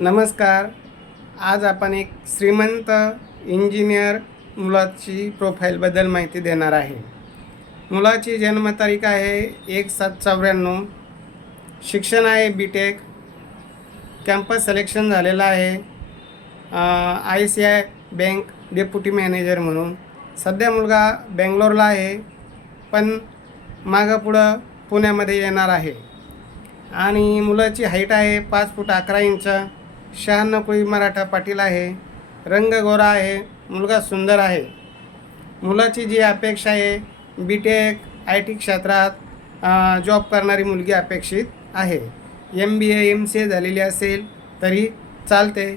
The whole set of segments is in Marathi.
नमस्कार. आज आपण एक श्रीमंत इंजिनियर मुलाची प्रोफाईलबद्दल माहिती देणार आहे. मुलाची जन्मतारीख आहे एक सात चौऱ्याण्णव. शिक्षण आहे बी टेक कॅम्पस सिलेक्शन झालेलं आहे. I C I bank deputy manager म्हणून. सध्या मुलगा बेंगलोरला आहे पण मागं पुढं पुण्यामध्ये येणार आहे. आणि मुलाची हाईट आहे पाच फूट अकरा इंच. शहाण्णव मराठा पाटील आहे रंग गोरा आहे मुलगा सुंदर आहे. मुलाची जी अपेक्षा आहे बी टेक आय टी क्षेत्रात जॉब करणारी मुलगी अपेक्षित आहे. M B A M C A झालेली असेल तरी चालते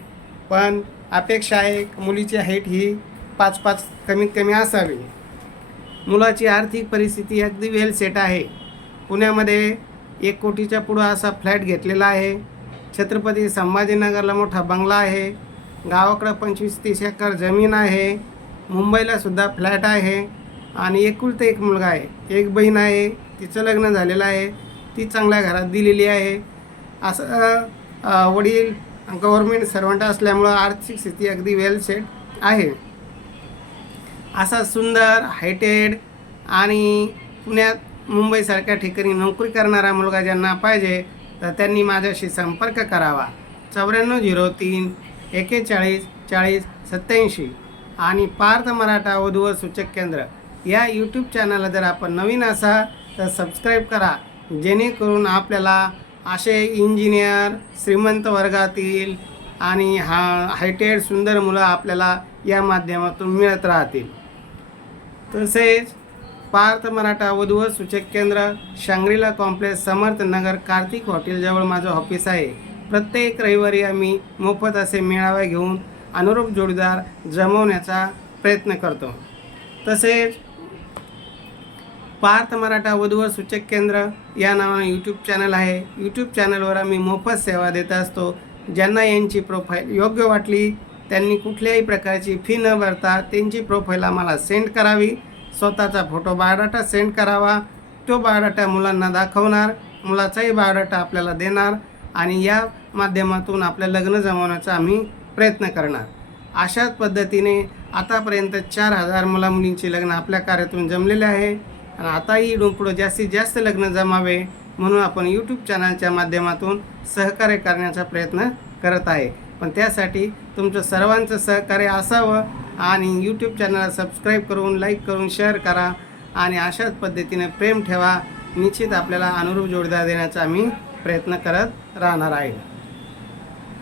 पण अपेक्षा आहे मुलीची हाईट ही पाच पाच कमीत कमी असावी. मुलाची आर्थिक परिस्थिती अगदी वेल सेट आहे. पुण्यामध्ये एक कोटीच्या पुढं असा फ्लॅट घेतलेला आहे. छत्रपती संभाजीनगरला मोठा बंगला आहे. गावाकडं पंचवीस तीस एकर जमीन आहे. मुंबईला सुद्धा फ्लॅट आहे. आणि एकुलता एक मुलगा आहे. एक बहीण आहे. तिचं लग्न झालेलं आहे. ती चांगल्या घरात दिलेली आहे. असं वडील गव्हर्मेंट सर्वंट असल्यामुळं आर्थिक स्थिती अगदी वेल सेट आहे. असा सुंदर हायटेड आणि पुण्यात मुंबईसारख्या ठिकाणी नोकरी करणारा मुलगा ज्यांना पाहिजे तर त्यांनी माझ्याशी संपर्क करावा. चौऱ्याण्णव झिरो तीन एकेचाळीस चाळीस सत्याऐंशी आणि पार्थ मराठा वधू व सूचक केंद्र या यूट्यूब चॅनलला जर आपण नवीन असाल तर सबस्क्राईब करा. जेणेकरून आपल्याला असे इंजिनियर श्रीमंत वर्गातील आणि हा हायटेड सुंदर मुलं आपल्याला या माध्यमातून मिळत राहतील. तसेच पार्थ मराठा वधूवर सूचक केंद्र शांग्रीला कॉम्प्लेक्स समर्थ नगर कार्तिक हॉटेलजवळ माझं ऑफिस आहे. प्रत्येक रविवारी आम्ही मोफत असे मेळावे घेऊन अनुरूप जोडीदार जमवण्याचा प्रयत्न करतो. तसेच पार्थ मराठा वधूवर सूचक केंद्र या नावाने यूट्यूब चॅनल आहे. यूट्यूब चॅनलवर आम्ही मोफत सेवा देत असतो. ज्यांना यांची प्रोफाईल योग्य वाटली त्यांनी कुठल्याही प्रकारची फी न भरता त्यांची प्रोफाईल आम्हाला सेंड करावी. स्वतःचा फोटो बायोडाटा सेंड करावा. तो बायोडाटा मुलांना दाखवणार. मुलाचाही बायोडाटा आपल्याला देणार आणि या माध्यमातून आपलं लग्न जमवण्याचा आम्ही प्रयत्न करणार. अशाच पद्धतीने आतापर्यंत चार हजार मुला मुलींची लग्न आपल्या कार्यातून जमलेले आहे. आणि आताही इथून पुढं जास्तीत जास्त लग्न जमावे म्हणून आपण यूट्यूब चॅनलच्या माध्यमातून सहकार्य करण्याचा प्रयत्न करत आहे. पण त्यासाठी तुमचं सर्वांचं सहकार्य असावं. आणि यूट्यूब चॅनलला सबस्क्राईब करून लाईक करून शेअर करा आणि अशाच पद्धतीने प्रेम ठेवा. निश्चित आपल्याला अनुरूप जोडीदार देण्याचा आम्ही प्रयत्न करत राहणार आहे.